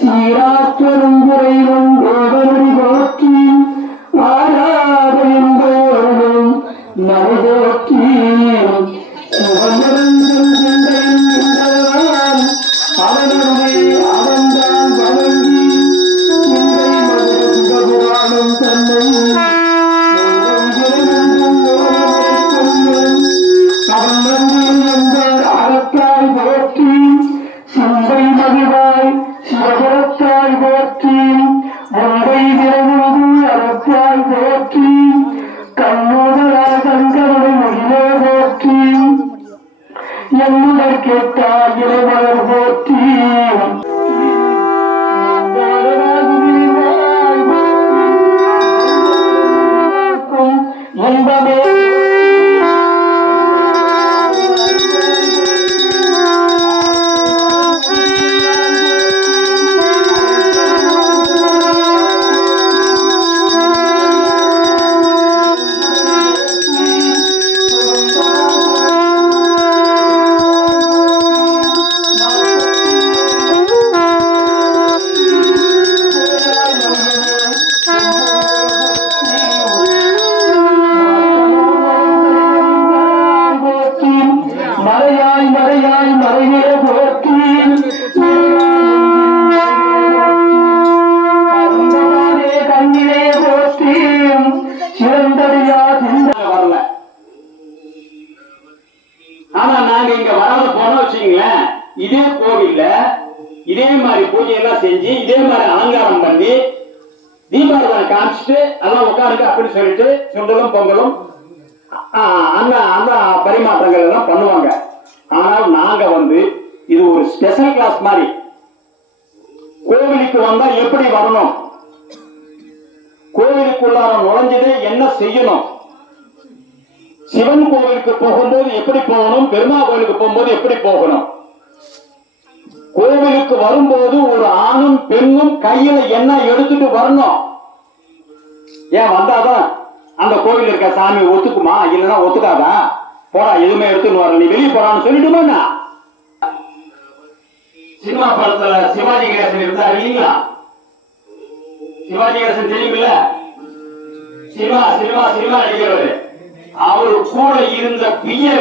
சீராற்றலுங்குறைவும் தேவனடி போற்றி ஆராதென்போரும் நவதோற்றி அவனுடைய அவன்தான் வழங்கி சிந்தை தன்னை அறத்தாய் போற்றி சிந்தை மகிழ்வாய் சிவபுரத்தாய் போற்றி மும்பை விரைவது அறத்தாய் போற்றி கண்ணூதரா சங்கரனை மகிழே போற்றி என்னுடர் கேட்டாய் இறைவனர் போற்றி என்பதே மறையாய் மறையாய் மறைவே போற்றி கண்ணிலே போற்றி சிறந்தடியா வரல. ஆனா நாங்க இங்க வராத போனோம் வச்சுங்களேன், இதே கோவில்ல இதே மாதிரி பூஜை எல்லாம் செஞ்சு இதே மாதிரி அலங்காரம் பண்ணி தீபாவளி காமிச்சிட்டு எல்லாம் உட்காருங்க அப்படின்னு சொல்லிட்டு சுண்டலும் பொங்கலும் அந்த பரிமாற்றங்கள் எல்லாம் பண்ணுவாங்க. ஆனால் நாங்க இது ஒரு ஸ்பெஷல் கிளாஸ் மாதிரி கோவிலுக்கு வந்தா எப்படி வரணும், கோவிலுக்குள்ளார நுழைஞ்சதே என்ன செய்யணும், சிவன் கோவிலுக்கு போகும்போது எப்படி போகணும், பெருமா கோவிலுக்கு போகும்போது எப்படி போகணும், கோவிலுக்கு வரும்போது ஒரு ஆணும் பெண்ணும் கையில என்ன எடுத்துட்டு வரணும். ஏன் வந்தாதான் அந்த கோவில் இருக்க சாமி ஒத்துக்குமா, இல்லைன்னா ஒத்துக்காதா, போடா எதுவுமே எடுத்துன்னு வர, நீ வெளியே போறான்னு சொல்லிட்டுமா. சினிமா படத்துல சிவாஜி கணேசன் இருந்தார் இல்லைங்களா, சிவாஜி கணேசன் தெரியுமில்ல, சினிமா சினிமா சினிமா நடிக்கிறவர். அவரு கூட இருந்த பிஏ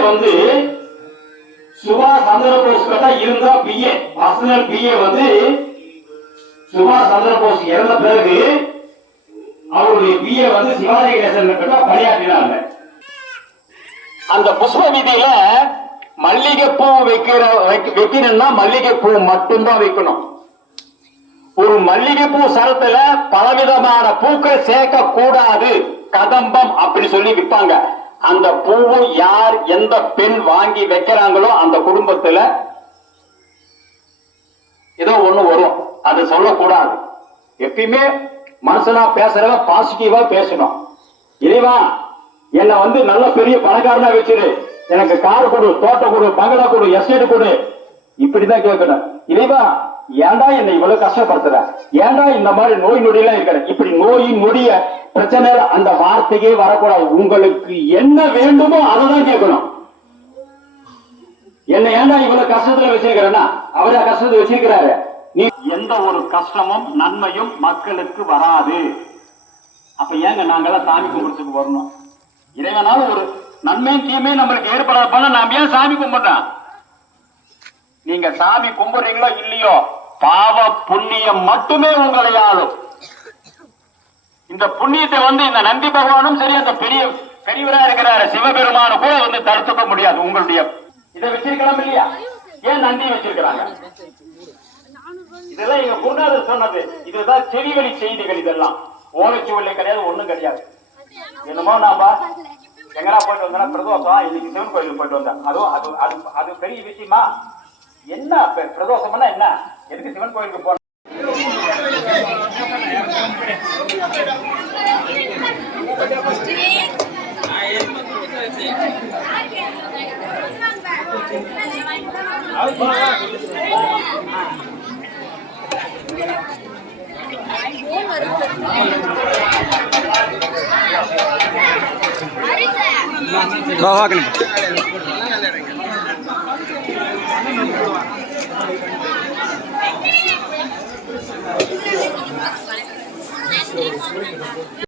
சுபாஷ் சந்திரபோஸ் கிட்ட இருந்தா பிஏ, பர்சனல் பிஏ சுபாஷ் சந்திரபோஸ் இறந்த பிறகு அவருடைய பிஏ சிவாஜி கணேசன் கிட்ட பணியாற்றினாங்க. அந்த புஷ்ப வீதியில மல்லிகைப்பூ வைக்கணும்னா மல்லிகைப்பூ மட்டும்தான் வைக்கணும். ஒரு மல்லிகைப்பூ சரத்துல பலவிதமான பூக்கள் சேர்க்க கூடாது, கதம்பம் அப்படி சொல்லி விற்பாங்க. அந்த பூவும் யார் எந்த பெண் வாங்கி வைக்கிறாங்களோ அந்த குடும்பத்துல ஏதோ ஒண்ணு வரும், அது சொல்லக்கூடாது. எப்பயுமே மனசுனா பேசுறவ பாசிட்டிவா பேசணும். இறைவா என்ன நல்ல பெரிய பணக்காரனா வச்சிரு, எனக்கு கார் கொடு, தோட்டம் கொடு, பங்களா கொடு, எஸ்டேட் கொடு, இப்படிதான் கேட்கணும். இறைவா ஏண்டா என்னை இவ்வளவு கஷ்டப்படுத்துற, ஏண்டா இந்த மாதிரி நோய் நொடியெல்லாம் இருக்கிற, இப்படி நோயின் நொடிய பிரச்சனை அந்த வார்த்தையே வரக்கூடாது. உங்களுக்கு என்ன வேண்டுமோ அதைதான் கேட்கணும். என்ன ஏண்டா இவ்வளவு கஷ்டத்துல வச்சிருக்கிறேன்னா அவரா கஷ்டத்தை வச்சிருக்கிறாரு. நீ எந்த ஒரு கஷ்டமும் நன்மையும் மக்களுக்கு வராது. அப்ப ஏங்க நாங்கெல்லாம் சாமி கும்பிடுறதுக்கு வரணும்? இறைவனால ஒரு நன்மையும் தீமையும் நம்மளுக்கு ஏற்படாத நாம ஏன் சாமி கும்பிடுறோம்? நீங்க சாமி கும்பிடுறீங்களோ இல்லையோ, பாவ புண்ணியம் மட்டுமே உங்களை ஆளும். இந்த புண்ணியத்தை இந்த நந்தி பகவானும் சரி, அந்த பெரியவரா இருக்கிறாரு சிவபெருமான கூட தடுத்துக்க முடியாது. உங்களுடைய இதை வச்சிருக்கலாம் இல்லையா, ஏன் நந்தி வச்சிருக்கிறாங்க? இதெல்லாம் எங்க குருநாதர் சொன்னது. இதுதான் செவிவழி செய்திகள். இதெல்லாம் ஓலைச்சுவல்லை கிடையாது, ஒண்ணும் கிடையாது. என்னமோ நாம எங்கடா போயிட்டு வந்தா பிரதோஷம், இன்னைக்கு சிவன் கோயிலுக்கு போயிட்டு வந்தேன், அது பெரிய விஷயமா? என்ன பிரதோஷம்னா என்ன, எதுக்கு சிவன் கோயிலுக்கு போன?